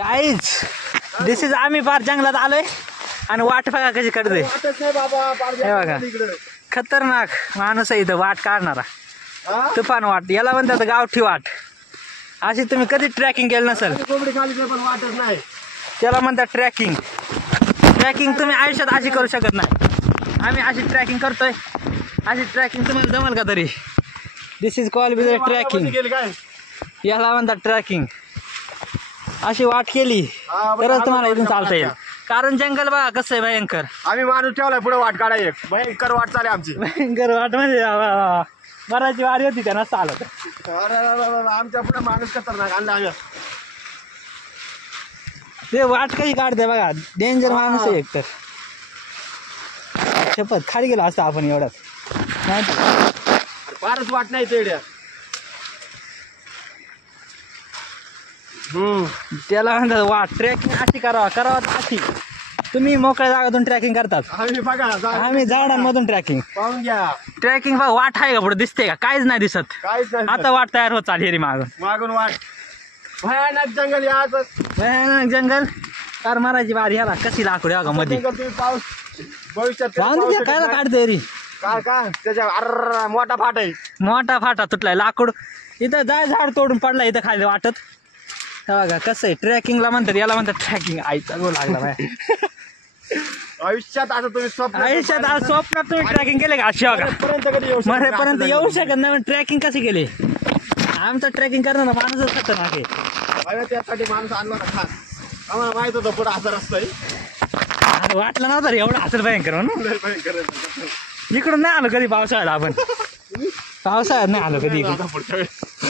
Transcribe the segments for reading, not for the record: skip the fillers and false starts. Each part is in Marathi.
काहीच दिस इज आम्ही फार जंगलात आलोय आणि वाट बघा कशी काढतोय हे बघा खतरनाक माणूस आहे इथं वाट काढणारा तुफान वाट याला म्हणतात गावठी वाट अशी तुम्ही कधी ट्रॅकिंग केलं नसेल त्याला म्हणतात ट्रॅकिंग तुम्ही आयुष्यात अशी करू शकत नाही आम्ही अशी ट्रॅकिंग करतोय अशी ट्रॅकिंग तुम्हाला जमल का तरी दिस इज कॉल विथ ट्रॅकिंग याला म्हणतात ट्रॅकिंग अशी वाट केली तरच तुम्हाला इथून चालता येईल कारण जंगल बघा कसं आहे भयंकर आम्ही माणूस ठेवलाय पुढे वाट काढाय भयंकर वाट चालू आमची भयंकर वाट म्हणजे मराठी वारी होती त्यांना चालत आमच्या पुढे माणूस खतरनाक आणला आम्ही ते वाट कशी काढते बघा डेंजर माणूस आहे एकतर शपथ खाली गेला असता आपण एवढ्यात फारच वाट नाही तेवढ्या त्याला म्हणतात वाट ट्रेकिंग अशी करावा अशी तुम्ही मोकळ्या जागातून ट्रॅकिंग करतात आम्ही झाडांमधून ट्रॅकिंग पाहून घ्या ट्रॅकिंग बघ वाट आहे का पुढे दिसते का काहीच नाही दिसत काहीच नाही आता वाट तयार होत चालली रे मागून वाट भयानक जंगल याच भयानक जंगल कार मारायची बारी ह्याला कशी लाकूड का मध्ये पाऊस भविष्यात काय काढते रे का त्याच्या अर मोठा फाट आहे मोठा फाटा तुटलाय लाकूड इथं जाय झाड तोडून पडला इथं खाली वाटत बघा कसं आहे ट्रॅकिंगला म्हणतात याला म्हणतात ट्रॅकिंग आईचा गो लागला बाय आयुष्यात आता तुम्ही आयुष्यात आज स्वप्नात तुम्ही ट्रॅकिंग केले का अशी बघा मरेपर्यंत येऊ शकत नाही ट्रॅकिंग कशी केली आमचं ट्रॅकिंग करणार माणूसच खतरनाक आहे त्यासाठी माणूस आणला ना खास आम्हाला माहित होतं पुढे असं रस्ता आहे वाटलं नव्हतं रे एवढं असेल भयंकर म्हणून इकडून नाही आलो कधी पावसाळ्यात आपण पावसाळ्यात नाही आलो कधी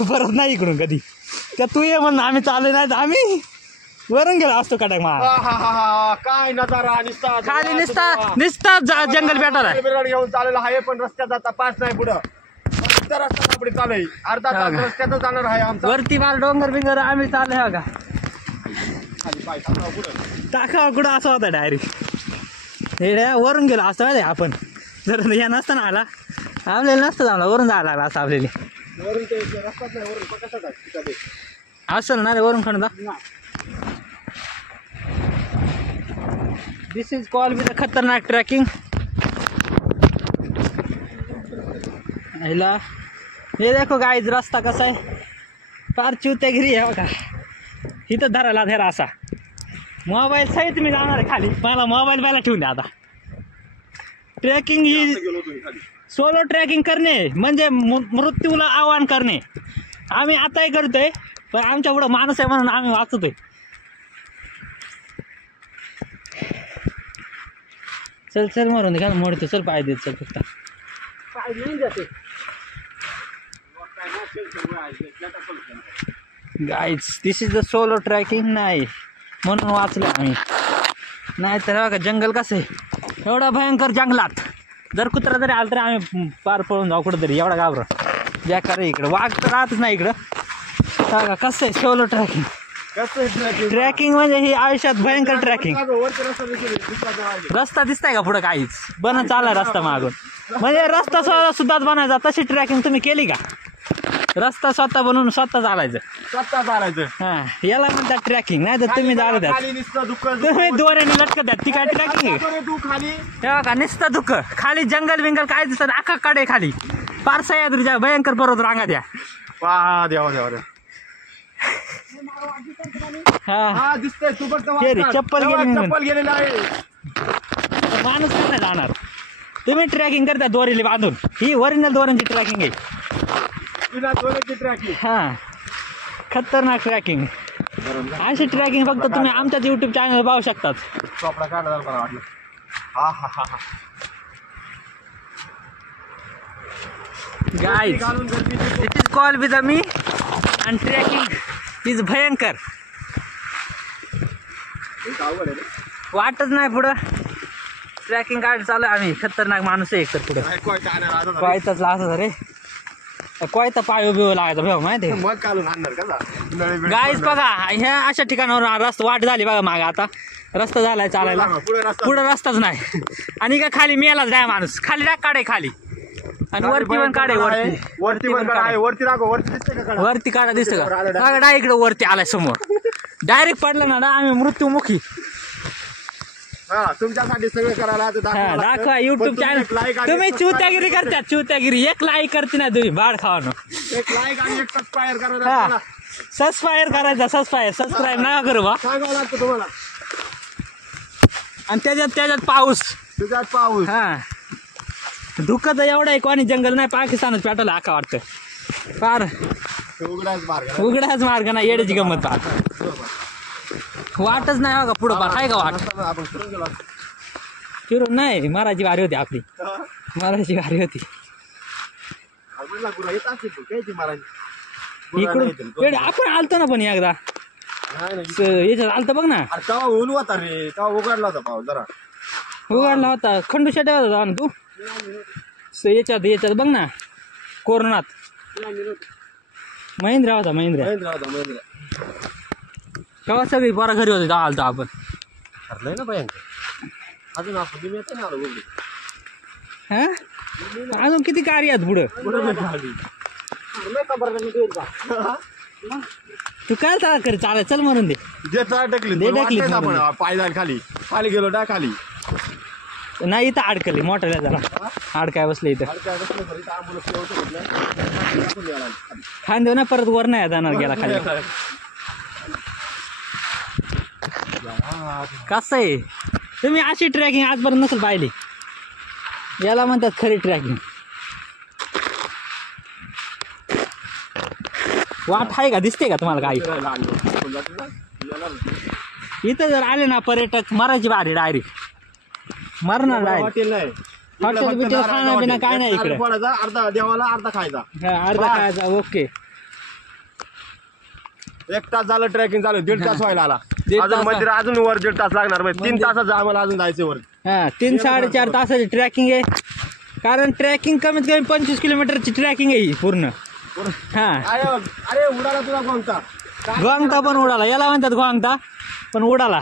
परत नाही इकडून कधी का तू ये म्हणून आम्ही चालू नाही आम्ही वरून गेलो असतो कटाक मा काय नजारा खाली निसता जंगल भेटायला घेऊन चाललेला आहे पण रस्त्याचा तपास नाही पुढं रस्ता पुढे चालू आहे अर्धा तास रस्त्यात जाणार आहे आमचा वरती माल डोंगर बिंगर आम्ही चालू आहे का टाका कुठं असं होता डायरेक्ट हे वरून गेलो असं माहिती आपण जर या नसताना आला आपल्याला नसतं जाणार वरून जायला लागला असं आपल्याला असेल ना रे वरून खंड दिस इज कॉल विथ खतरनाक ट्रॅकिंग हे देखो गाईज रस्ता कसा आहे फार चिवत्यागिरी आहे बघा इथं धरायला धरा असा मोबाईल सहित मी जाणार आहे खाली मला मोबाईल पहिला ठेवून द्या आता ट्रॅकिंग ही सोलो ट्रॅकिंग करणे म्हणजे मृत्यूला आव्हान करणे आम्ही आताही करतोय पण आमच्या पुढं माणूस आहे म्हणून आम्ही वाचतोय चल चल मारून घ्या मोडतो चल पाय देत चल फक्त पाय घेऊन जाते guys this is the solo trekking नाही म्हणून वाचलो आम्ही नाही तर बघा जंगल कसं आहे एवढा भयंकर जंगलात जर कुत्रा जरी आला तरी आम्ही पार पळून जाऊ कुठं तरी एवढा घाबरा बेकार आहे इकडं वाघ तर राहतच नाही इकडं बघा कसं आहे सोलो ट्रॅकिंग ट्रॅकिंग म्हणजे ही आयुष्यात भयंकर ट्रॅकिंग रस्ता दिसताय का पुढं काहीच बनत चालला रस्ता मागून म्हणजे रस्ता सुद्धाच बनायचा तशी ट्रॅकिंग तुम्ही केली का रस्ता स्वतः बनवून स्वतः चालायचं हा याला म्हणतात ट्रॅकिंग नाही तर तुम्ही जाऊ द्या तुम्ही दोऱ्याने लटकत द्या ती काय ट्रॅकिंग आहे का नुसतं दुःख खाली जंगल बिंगल काय दिसतात अख्खा कडे खाली फार सह्याद्रीच्या भयंकर पर्वत रांगा द्या हा दिसतंय तू फक्त चप्पल गेलेला आहे माणूस नाही जाणार तुम्ही ट्रॅकिंग करता दोरीला बांधून ही ओरिजिनल दोऱ्यांची ट्रॅकिंग आहे हा खतरनाक ट्रॅकिंग अशी ट्रॅकिंग फक्त तुम्ही आमच्याच युट्यूब चॅनल पाहू शकतात guys it is call with me and trekking is भयंकर वाटच नाही पुढं ट्रॅकिंग काढ चालू आम्ही खतरनाक माणूस आहे एक तर पुढं कोयताच लावतो रे कोयता पाय बिव लागायचा भेव माहिती गाईज बघा ह्या अशा ठिकाणावर रस्ता वाट झाली बघा मागे आता रस्ता झालाय चालायला पुढे रस्ताच नाही आणि का खाली मेलाच द्या माणूस खाली टाक काढे खाली आणि वरती पण काढे वरती काढा दिसतं का इकडे वरती आलाय समोर डायरेक्ट पडलं ना आम्ही मृत्यूमुखी. हा तुमच्यासाठी सगळं करायला आता दाखवावं हा लागतं. दाखवा पण युट्यूब तुम्ही चॅनल. एक like आणि तुम्ही एक चुत्यागिरी subscribe करता, चुत्यागिरी. एक लाईक करते ना तुम्ही बाळ खावानो. एक लाईक आणि एक सबस्क्राईब करा हा मला. करायचा. सबस्क्राईब नका करू बा. सांगावं लागतं तुम्हाला. आणि त्याच्यात पाऊस. तुझ्यात पाऊस. हा धुकं तर एवढं आहे, कोणी जंगल नाही. पाकिस्तानच पेटवलं आका वाटतं फार. उघडाच मार्ग. उघडाच मार्ग नाही. येड्याची गंमत पार. वाटच नाही बघा पुढं पार. आहे का वाट? आपण फिरून गेलो असतो. फिरून नाही. मारायची वारी होती आपली. मारायची वारी होती आपण गुरा येत असेल तू कायची मारायची. इकडून. आपण आलतो ना पण एकदा याच्यात आलतं बघ ना. अरे तेव्हा ऊन होता रे, तेव्हा उघडला होता पाऊस जरा. उघडला होता. खंडूशा ठेवत होता ना तू. याच्यात बघ ना कोरोनात. महिंद्रा होता. महिंद्रा केव्हा सगळी बरा घरी होती. आलतो आपण. ठरलंय ना भयंकर. अजून आपण येते ना उघडी. हा अजून किती कार्य आहेत पुढं. तू काय चालाय चल म्हणून दे. जे टाकली दे टाकली आपण पाय जाईल खाली. खाली गेलो डा खाली. नाही इथं अडकली मोठ्याला जरा. अडकाय बसले इथं. खान देऊ ना परत वर नाही जाणार गेला खाली. कसं आहे तुम्ही अशी ट्रॅकिंग आजपर्यंत नसेल पाहिली. याला म्हणतात खरी ट्रॅकिंग. वाट आहे का? दिसते का तुम्हाला काही? इथं जर आले ना पर्यटक मरायची बारी डायरेक्ट. मरणार डायरेक्ट. हॉटेल नाही. हॉटेल बिटेल खाणं बिना काय नाही इकडे. अर्धा देवाला अर्धा खायचा. अर्धा खायचा. ओके. 1 तास झालं ट्रेकिंग चालू. 1.5 तास व्हायला आला. 1.5 अजून तास. मंदिर अजून वर 1.5 तास लागणार. 3 तासाचं आम्हाला अजून जायचं वर. हा 3-4.5 तासाची ट्रॅकिंग आहे. कारण ट्रॅकिंग कमीत कमी 25 किलोमीटरची ट्रॅकिंग आहे ही पूर्ण. हा अरे उडाला तुला कोणता गोंगता पण उडाला. याला म्हणतात गोंगता पण उडाला.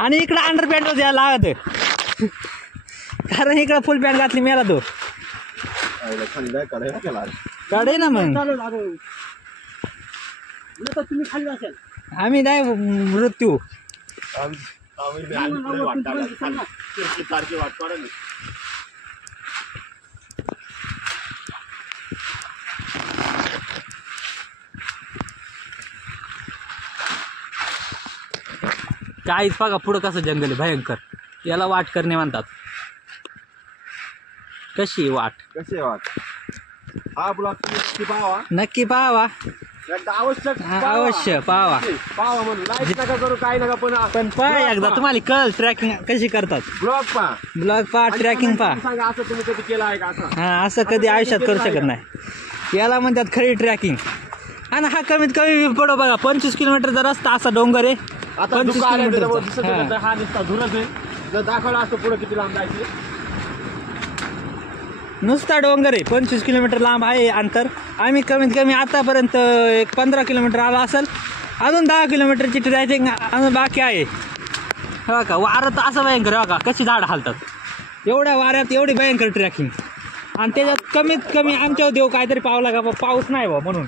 आणि इकडं अंडर पॅन्ट द्यायला लागत. कारण इकडं फुल पॅन्ट घातली मेला तो. काढे ना मग. तुम्ही खाल्लं असेल. आम्ही नाही मृत्यू. काहीच बघा पुढं कसं जंगल आहे भयंकर. याला वाट करणे म्हणतात. कशी वाट. कसे वाट. हा ब्लॉग पाहावा. नक्की पाहावा. आवश्यक अवश्य पाहावा. पाहावा म्हणून लाईक नका करू काही नका. पण पहा एकदा तुम्हाला कळ ट्रॅकिंग कशी करतात. ब्लॉग पहा ट्रॅकिंग पहा. सांगा असं तुम्ही कधी केलं आहे का असं. हा असं कधी आयुष्यात करू शकत नाही. याला म्हणतात खरी ट्रॅकिंग. आणि हा कमीत कमी पडो बघा 25 किलोमीटरचा रस्ता. असा डोंगर आहे. आता 25 किलोमीटर. हा नुसता धुरच आहे. जर दाखवला असतो पुढे किती लांब जायचे. नुसता डोंगर आहे. 25 किलोमीटर लांब आहे अंतर. आम्ही कमीत कमी आतापर्यंत एक 15 किलोमीटर आला असेल. अजून 10 किलोमीटरची ट्रॅकिंग अजून बाकी आहे. हो का. वारं तर असं भयंकर हो का. कशी झाडं हालतात. एवढ्या वाऱ्यात एवढी भयंकर ट्रॅकिंग. आणि त्याच्यात कमीत कमी आमच्यावर देव काहीतरी पावला का. पाऊस नाही बा म्हणून.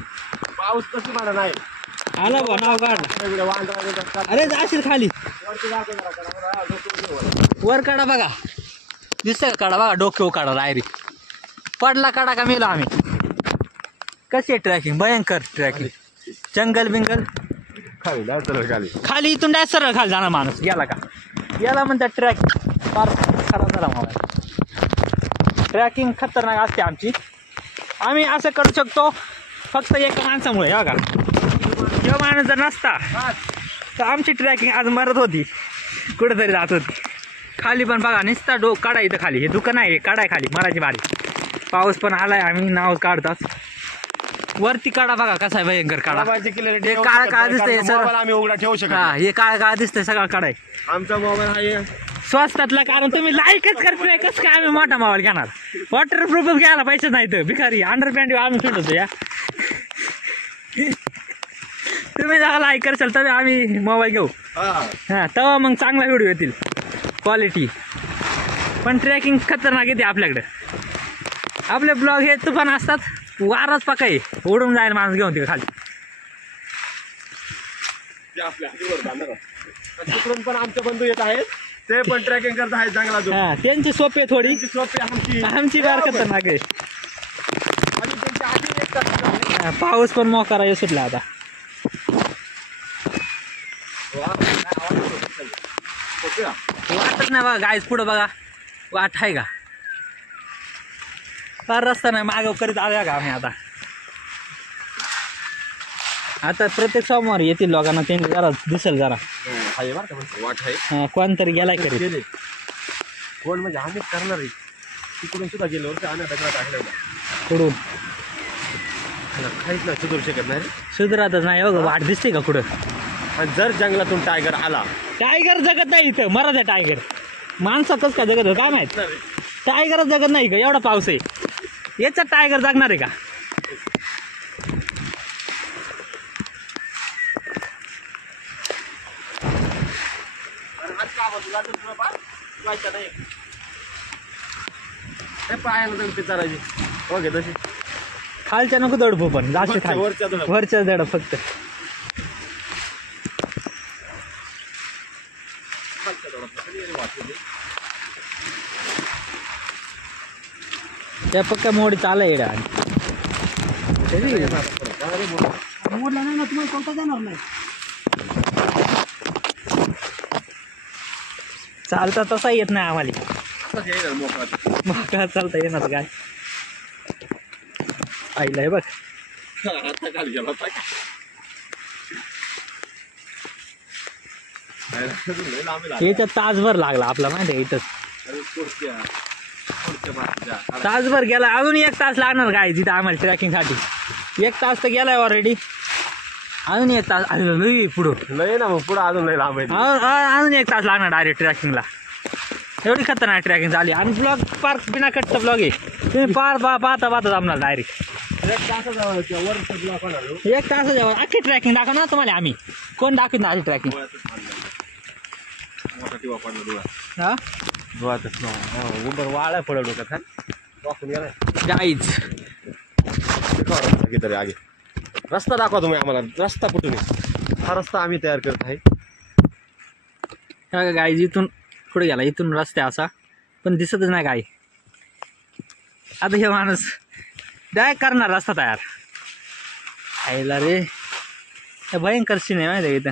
पाऊस कशी मला नाही आला बा नाव काढ. अरे जाशील खाली. वर काढा बघा. दिसतंय का काढा बघा. डोक्यावर काढा डायरेक्ट. पडला काढा का मेलो आम्ही. कशी आहे ट्रॅकिंग. भयंकर ट्रॅकिंग. जंगल बिंगल खाली. इथून डायरेक्ट सरळ खाली जाणार माणूस. गेला का. याला म्हणतात ट्रॅकिंग. फार खराब झाला मला. ट्रॅकिंग खतरनाक असते आमची. आम्ही असं करू शकतो फक्त एका माणसामुळे. हो का. किंवा माणूस जर नसता तर आमची ट्रॅकिंग आज मरत होती. कुठेतरी जात होती. खाली पण बघा नुसता काढा इथं खाली. हे दुकान आहे काढाय खाली मराठी बारी. पाऊस पण आलाय. आम्ही नाव काढतात. वरती काढा बघा कसा आहे भयंकर काढा. हे काळ काळ दिसतंय सर. आम्ही उघडा ठेवू शकतो. हा हे काळ काळ दिसतंय सगळं काढाय. आमचा मोबाईल आहे स्वस्तातला. कारण तुम्ही लाईकच करताय. कसं काय आम्ही मोठा मोबाईल घेणार. वॉटरप्रूफ घ्यायला पैसे नाही तर भिकारी. अंडरपॅन्ट आम्ही फिरतो या. तुम्ही जरा लाईक करशाल तर आम्ही मोबाईल घेऊ. हा तेव्हा मग चांगला व्हिडिओ येतील. क्वालिटी. पण ट्रॅकिंग खतरनाक येते आपल्याकडे. आपले ब्लॉग हे तुफान असतात. वाराच पका आहे. उडून जाईल माणूस घेऊन तिकडे खाली. आपल्या हातीवर जाणार. आणि तिकडून पण आमचे बंधू येत आहेत, ते पण ट्रेकिंग करत आहेत जंगलातून. हा त्यांची सोपे थोडी, त्यांची सोपी आमची बार खतरनाक आहे. आणि त्यांच्या आधी एक तास झाले. हा, पाऊस पण मोकारा येऊ सुटला आता. वा, काय आवाज येतो. ओके ना? वाटत नाही बघा गायच, पुढं बघा वाट आहे का? फार रस्ता नाही, मागव करीत आल्या का आम्ही आता. आता प्रत्येक सोमवार येतील लोकांना, त्यांनी जरा दिसेल जरा. आहे बरं का, म्हणजे वाट आहे. हा, कोणतरी गेलाय करीत. गेले कोण म्हणजे आम्हीच करणार आहे. तिकडून सुद्धा गेलो वरती आणा दगडा टाकलेला. कुठून काहीच नाही सुधरू शकत नाही. सुधरातच नाही बघ, वाट दिसते का कुठं? आणि जर जंगलातून टायगर आला, टायगर जगत नाही इथं, मरत आहे टायगर. माणसातच का जगत काय माहित? टायगरच जगत नाही का? एवढा पाऊस आहे, याच्यात टायगर जगणार आहे का? पिचारायची ओके तशी खालच्या नको दडपू, पण जास्त खाली वरच्या दडप. वरच्या दडप फक्त. त्या पक्का मोड चालला येडा. मोडला नाही ना, तुम्हाला कोणता जाणार नाही. चालता तसा येत नाही आम्हाला. मोकळा चालता येणार काय? आईला बघ, आता खाली गेला याच्यात तासभर लागला आपला माहिती आहे. इथंच तासभर गेला, अजून 1 तास लागणार काय तिथं आम्हाला ट्रॅकिंगसाठी. 1 तास तर गेलाय ऑलरेडी, अजून 1 तास पुढं नाही ना. मग पुढं अजून नाही लांब आहे. अजून 1 तास लागणार डायरेक्ट ट्रॅकिंगला. एवढी खतरनाक ट्रॅकिंग झाली. आणि ब्लॉग पार्क बिना कटचा ब्लॉग आहे, तुम्ही पाहता जमणार डायरेक्ट. 1 तासाचा ब्लॉक होणार. 1 तासाच्या वर अख्खी ट्रॅकिंग दाखव ना तुम्हाला आम्ही. कोण दाखवत ना आधी ट्रॅकिंग? मोठा टिवा पडला डोळा. हा डोळ्यातच उंबर वाळा पडलं डोक्यात. वाकून गेलाय गाईज. तरी आगे रस्ता दाखवा तुम्ही आम्हाला. रस्ता कुठून आहे? हा रस्ता आम्ही तयार करत आहे. गाईज इथून पुढे गेला, इथून रस्ता असा पण दिसतच नाही काय. आता हे माणूस डायरेक्ट करणार रस्ता तयार. आईला रे, भयंकर सीन आहे माहिती आहे इथं.